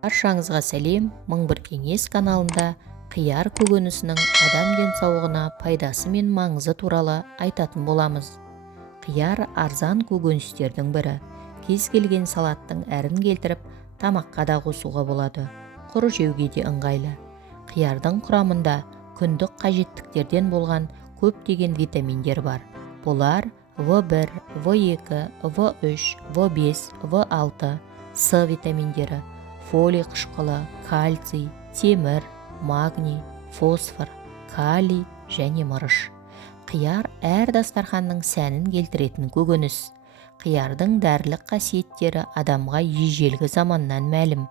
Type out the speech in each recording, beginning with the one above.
Баршаңызға сәлем. Мың бір кеңес каналында қияр көкөнісінің адам денсаулығына пайдасы мен маңызы туралы айтатын боламыз. Қияр арзан көкөністердің бірі. Кез келген салаттың әрін келтіріп, тамаққа да қосуға болады. Құр жеуге де ыңғайлы. Қиярдың құрамында күндік қажеттіктерден болған көптеген витаминдер бар. Бұлар В1, В2, В3, В5, В6, С витаминдері, фолий қышқылы, кальций, темір, магний, фосфор, калий және мырыш. Қияр әр дастарханның сәнін келтіретін көкөніс. Қиярдың дәрілік қасиеттері адамға ежелгі заманнан мәлім.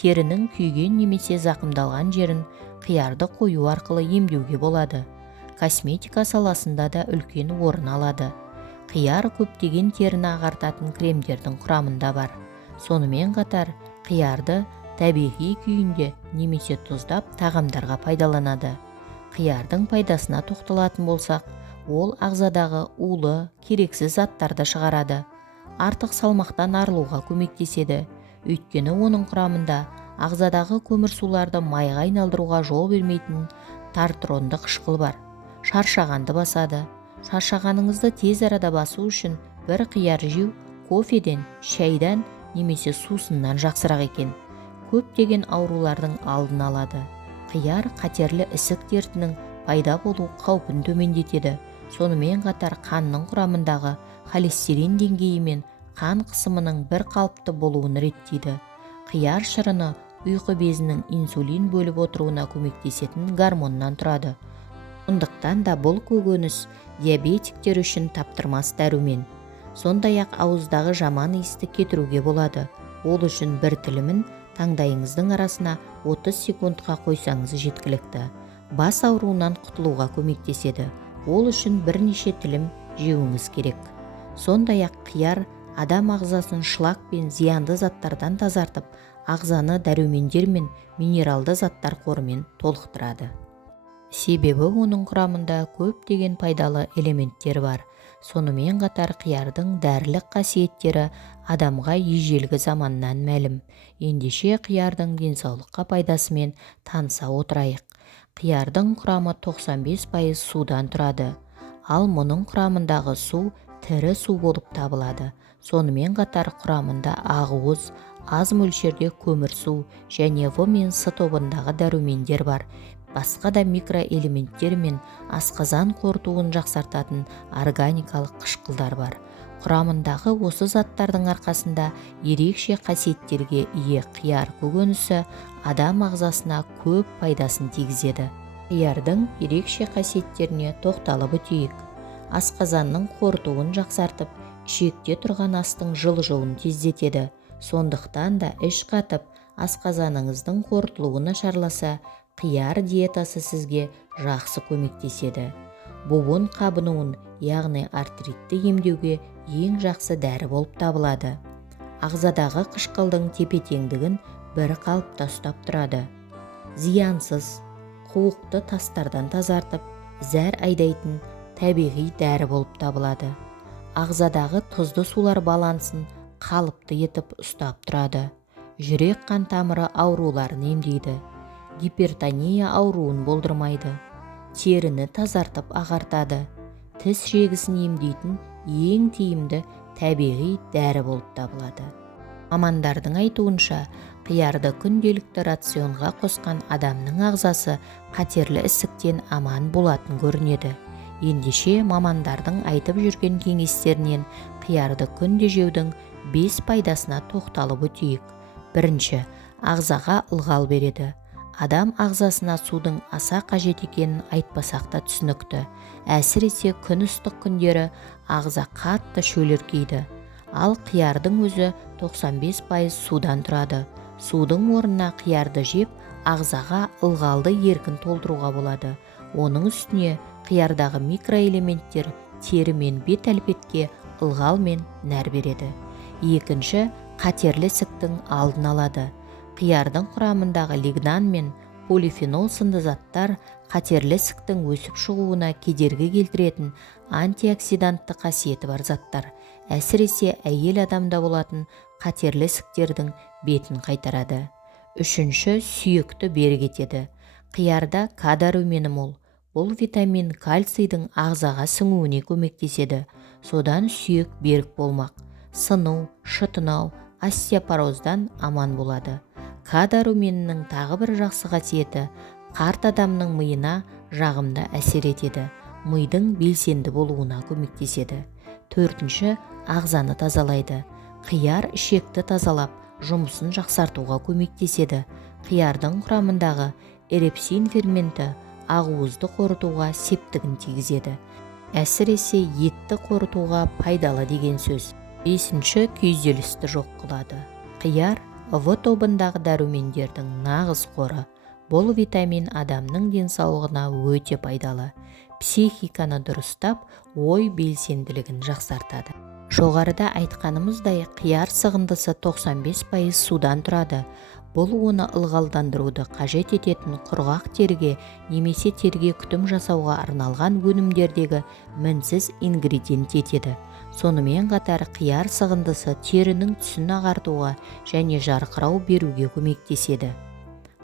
Терінің күйген немесе зақымдалған жерін қиярды қою арқылы емдеуге болады. Косметика саласында да үлкен орын алады. Қияр көптеген теріні ағартатын кремдердің құрамында бар. Сонымен қатар қиярды табиғи күйінде немесе тұздап тағамдарға пайдаланады. Қиярдың пайдасына тоқталатын болсақ, ол ағзадағы улы, керексіз заттарды шығарады. Артық салмақтан арылуға көмектеседі. Өйткені оның құрамында ағзадағы көмірсуларды майға айналдыруға жол бермейтін тартронды қышқыл бар. Шаршағанды басады. Шаршағаныңызды тез арада басу үшін бір қияр жеу кофеден, шайдан немесе сусыннан жақсырақ екен. Көптеген аурулардың алдын алады. Қияр қатерлі ісік дертінің пайда болу қаупін төмендетеді. Сонымен қатар қанның құрамындағы холестерин деңгейі мен қан қысымының бір қалыпты болуын реттейді. Қияр шырыны ұйқы безінің инсулин бөліп отыруына көмектесетін гормоннан тұрады. Сондықтан да бұл көкөніс диабетиктер үшін таптырмас дәрумен. Сондай-ақ ауыздағы жаман иісті кетіруге болады. Ол үшін бір тілімін таңдайыңыздың арасына 30 секундқа қойсаңыз жеткілікті. Бас ауруынан құтылуға көмектеседі. Ол үшін бірнеше тілім жеуіңіз керек. Сондай-ақ қияр адам ағзасын шлак пен зиянды заттардан тазартып, ағзаны дәрумендер мен минералды заттар қорымен толықтырады. Себебі оның құрамында көптеген пайдалы элементтер бар. Сонымен қатар қиярдың дәрілік қасиеттері адамға ежелгі заманнан мәлім. Ендеше қиярдың денсаулыққа пайдасымен таныса отырайық. Қиярдың құрамы 95% судан тұрады. Ал мұның құрамындағы су тірі су болып табылады. Сонымен қатар құрамында ақуыз, аз мөлшерде көмірсу және В мен С тобындағы дәрумендер бар. Басқа да микроэлементтер мен асқазан қорытуын жақсартатын органикалық қышқылдар бар. Құрамындағы осы заттардың арқасында ерекше қасиеттерге ие қияр көкөнісі адам ағзасына көп пайдасын тигізеді. Қиярдың ерекше қасиеттеріне тоқталып өтейік. Асқазанның қорытуын жақсартып, ішекте тұрған астың жылжуын тездетеді. Сондықтан да іш қатып, асқазаныңыздың қорытылуы нашарласа, қияр диетасы сізге жақсы көмектеседі. Буын қабынуын, яғни артритті емдеуге ең жақсы дәрі болып табылады. Ағзадағы қышқылдың тепе-теңдігін бір қалыпта ұстап тұрады. Зиянсыз, қуықты тастардан тазартып, зәр айдайтын табиғи дәрі болып табылады. Ағзадағы тұзды сулар балансын қалыпты етіп ұстап тұрады. Жүрек қан тамыры ауруларын емдейді. Гипертония ауруын болдырмайды. Теріні тазартып ағартады. Тіс жегісін емдейтін ең тиімді табиғи дәрі болып табылады. Мамандардың айтуынша, қиярды күнделікті рационға қосқан адамның ағзасы қатерлі ісіктен аман болатын көрінеді. Ендеше мамандардың айтып жүрген кеңестерінен қиярды күнде жеудің 5 пайдасына тоқталып өтейік. Бірінші, ағзаға ылғал береді. Адам ағзасына судың аса қажет екенін айтпасақ та түсінікті. Әсіресе күн ыстық күндері ағза қатты шөліркейді. Ал қиярдың өзі 95% судан тұрады. Судың орнына қиярды жеп, ағзаға ылғалды еркін толтыруға болады. Оның үстіне қиярдағы микроэлементтер тері мен бет әлпетке ылғал мен нәр береді. Екінші, қатерлі ісіктің алдын алады. Қиярдың құрамындағы лигнан мен полифенол сынды заттар қатерлі ісіктің өсіп шығуына кедергі келтіретін антиоксидантты қасиеті бар заттар. Әсіресе әйел адамда болатын қатерлі ісіктердің бетін қайтарады. Үшінші, сүйекті берік етеді. Қиярда К дәрумені мол. Бұл витамин кальцийдің ағзаға сіңуіне көмектеседі. Содан сүйек берік болмақ. Сыну, шытынау, остеопороздан аман болады. К дәруменінің тағы бір жақсы қасиеті, қарт адамның миына жағымды әсер етеді. Мидың белсенді болуына көмектеседі. Төртінші, ағзаны тазалайды. Қияр ішекті тазалап, жұмысын жақсартуға көмектеседі. Қиярдың құрамындағы эрепсин ферменті ақуызды қорытуға септігін тигізеді. Әсіресе етті қорытуға пайдалы деген сөз. Бесінші, күйзелісті жоқ қылады. Қияр В тобындағы дәрумендердің нағыз қоры. Бұл витамин адамның денсаулығына өте пайдалы. Психиканы дұрыстап, ой белсенділігін жақсартады. Жоғарыда айтқанымыздай, қияр сығындысы 95% судан тұрады. Бұл оны ылғалдандыруды қажет ететін құрғақ терге немесе терге күтім жасауға арналған өнімдердегі мінсіз ингредиент етеді. Сонымен қатар қияр сығындысы терінің түсін ағартуға және жарқырау беруге көмектеседі.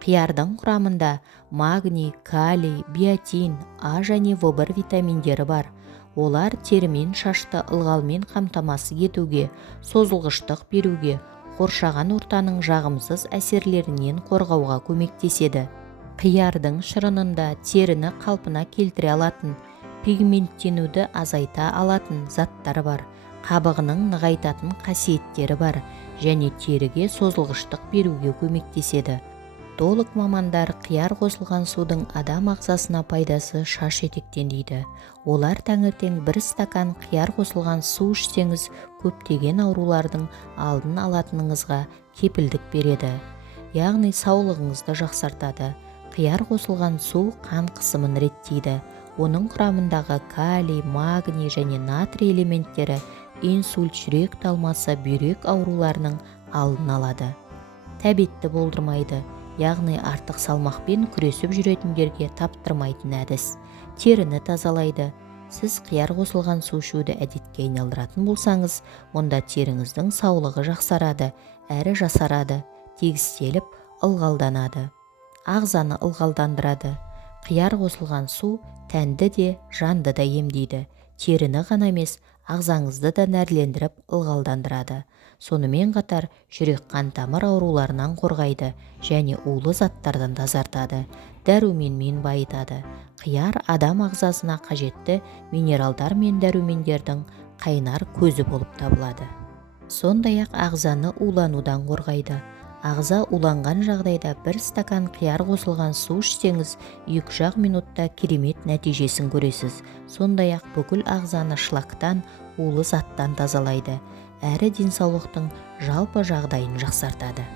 Қиярдың құрамында магний, калий, биотин, А және В1 витаминдері бар. Олар тері мен шашты ылғалмен қамтамасыз етуге, созылғыштық беруге, қоршаған ортаның жағымсыз әсерлерінен қорғауға көмектеседі. Қиярдың шырынында теріні қалпына келтіре алатын, пигменттенуді азайта алатын заттар бар. Қабығының нығайтатын қасиеттері бар және теріге созылғыштық беруге көмектеседі. Толық мамандар қияр қосылған судың адам ағзасына пайдасы шаш етектен дейді. Олар таңертең 1 стакан қияр қосылған су ішсеңіз, көптеген аурулардың алдын алатыныңызға кепілдік береді. Яғни саулығыңызды жақсартады. Қияр қосылған су қан қысымын реттейді. Оның құрамындағы калий, магний және натрий элементтері инсульт, жүрек талмасы, бүйрек ауруларының алдын алады. Тәбетті болдырмайды. Яғни артық салмақпен күресіп жүретіндерге таптырмайтын әдіс. Теріні тазалайды. Сіз қияр қосылған су ішуді әдетке айналдыратын болсаңыз, онда теріңіздің саулығы жақсарады, әрі жасарады, тегістеліп, ылғалданады. Ағзаны ылғалдандырады. Қияр қосылған су тәнді де, жанды да емдейді. Теріні ғана емес, ағзаңызды да нәрлендіріп ылғалдандырады. Сонымен қатар жүрек қан тамыр ауруларынан қорғайды және улы заттардан тазартады, дәруменмен байытады. Қияр адам ағзасына қажетті минералдар мен дәрумендердің қайнар көзі болып табылады. Сондай-ақ ағзаны уланудан қорғайды. Ағза уланған жағдайда 1 стакан қияр қосылған су ішсеңіз, 2,5 минутта керемет нәтижесін көресіз. Сондай-ақ бүкіл ағзаны шлактан, улы заттан тазалайды. Әрі денсаулықтың жалпы жағдайын жақсартады.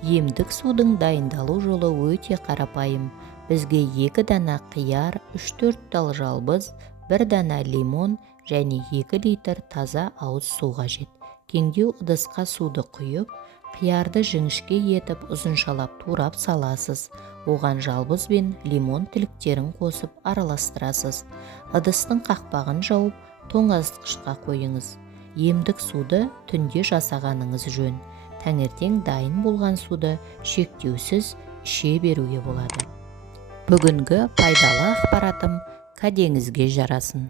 Емдік судың дайындалу жолы өте қарапайым. Бізге 2 дана қияр, 3-4 тал жалбыз, 1 дана лимон және 2 литр таза ауыз су қажет. Кеңдеу ыдысқа суды құйып, қиярды жіңішке етіп ұзыншалап турап саласыз. Оған жалбыз бен лимон тіліктерін қосып араластырасыз. Ыдыстың қақпағын жауып, тоңазытқышқа қойыңыз. Емдік суды түнде жасағаныңыз жөн. Таңертең дайын болған суды шектеусіз іше беруге болады. Бүгінгі пайдалы ақпаратым кәдеңізге жарасын.